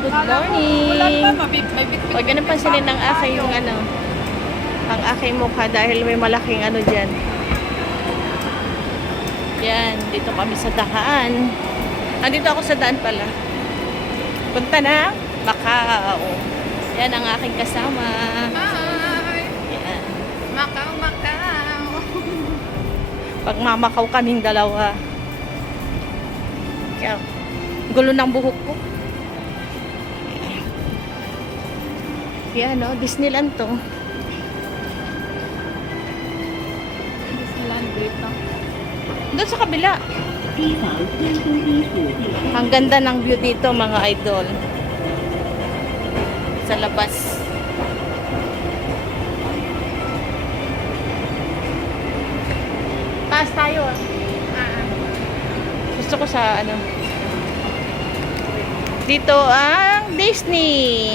good morning. Huwag ka nang pansinin ng aking ang aking mukha dahil may malaking dyan. Yan, dito kami sa daan. Andito ako sa daan pala. Punta na Macau. Yan ang aking kasama. Hi! Yan. Macau, Macau! Pagmamakaw kaming dalawa. Kaya, gulo ng buhok ko. Yan, Disneyland to. Disneyland dito. Doon sa kabila. Ang ganda ng view dito, mga idol. Sa labas. Taas tayo. Gusto ko sa dito ang Disney.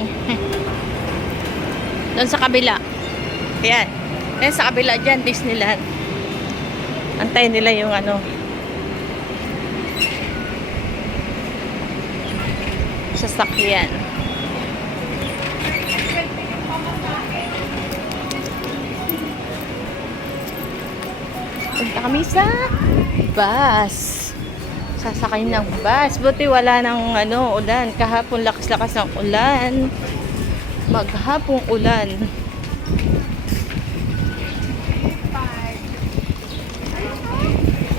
Doon sa kabila. Ayan. Ayan sa kabila dyan, Disneyland. Antayin nila yung sasakyan. Punta kami sa bus. Sasakay ng bus. Buti wala ng ulan. Kahapon lakas-lakas ng ulan. Maghapong ulan.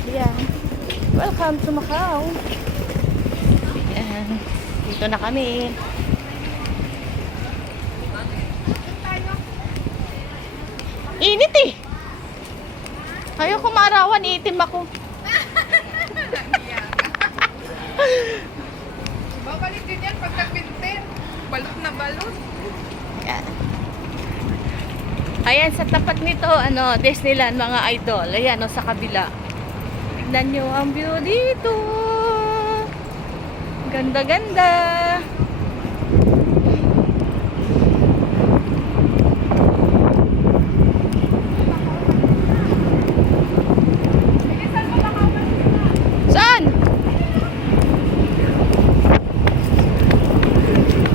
Yeah. Welcome to Macau. Ayan. Dito na kami. Init eh. Ayoko maarawan, iitim ako. Babalik din yan pag nag-winter. Balot na balot. Ayan. Ayan, sa tapat nito, Disneyland, mga idol. Ayan, sa kabila. Tignan nyo ang view dito. Ganda-ganda. Saan?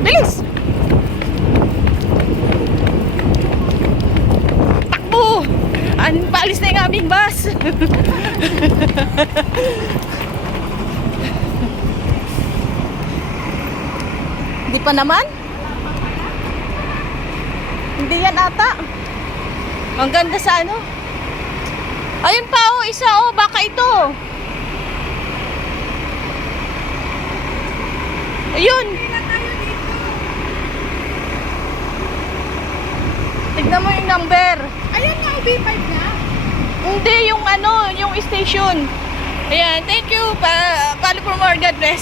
Bilis! Takbo! Paalis na yung aming bus. Hindi pa naman? Hindi yan ata. Ang ganda sa Ayun pa isa baka ito. Ayun. Tignan mo yung number. Ayun nga, B5 na. Hindi, yung yung station. Ayan, thank you. Follow for more. God bless.